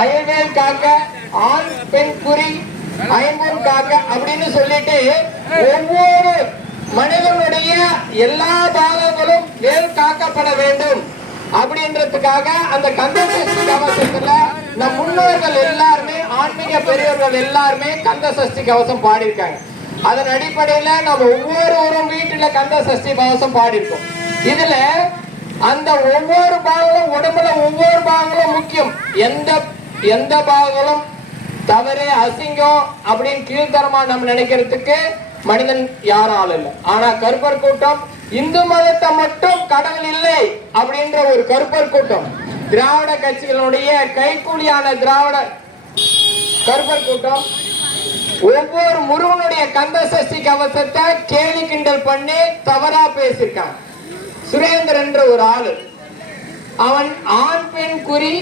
அயல்வேல் காக்க, ஆண் பெண் குறி, ஐம்பொன் காக்க அப்படின்னு சொல்லிட்டு ஒவ்வொரு மனிதனுடைய எல்லா பாகங்களும் வேல் காக்கப்பட வேண்டும் அப்படின்றதுக்காக அந்த கந்தசஷ்டி கவசத்துல நம் முன்னோர்கள் எல்லாருமே, ஆன்மீக பெரியவர்கள் எல்லாருமே கந்த சஷ்டி கவசம் பாடியிருக்காங்க. அதன் அடிப்படையில நம்ம ஒவ்வொருவரும் வீட்டுல கந்த சஷ்டி கவசம் பாடியிருக்கோம். இதுல அந்த ஒவ்வொரு பாகங்களும், உடம்புல ஒவ்வொரு பாகங்களும் முக்கியம். எந்த பாகங்களும் தவறு, அசிங்கம் அப்படின்னு கீழ்த்தரமா நம்ம நினைக்கிறதுக்கு மனிதன் யாரும் இல்லை. ஆனா கருப்பர் கூட்டம் இந்து மதத்தை மட்டும் கடவுள் இல்லை அப்படின்ற ஒரு கருப்பர் கூட்டம், திராவிட கட்சிகளுடைய கைக்கூலியான திராவிட கருப்பர் கூட்டம் ஒவ்வொரு முருகனுடைய கந்த சஷ்டி கவசத்தை கேலி கிண்டல் பண்ணி தவறா பேசியிருக்கான். சுரேந்தர் என்ற ஒரு ஆளு, அவன் ஆண் பெண் குறி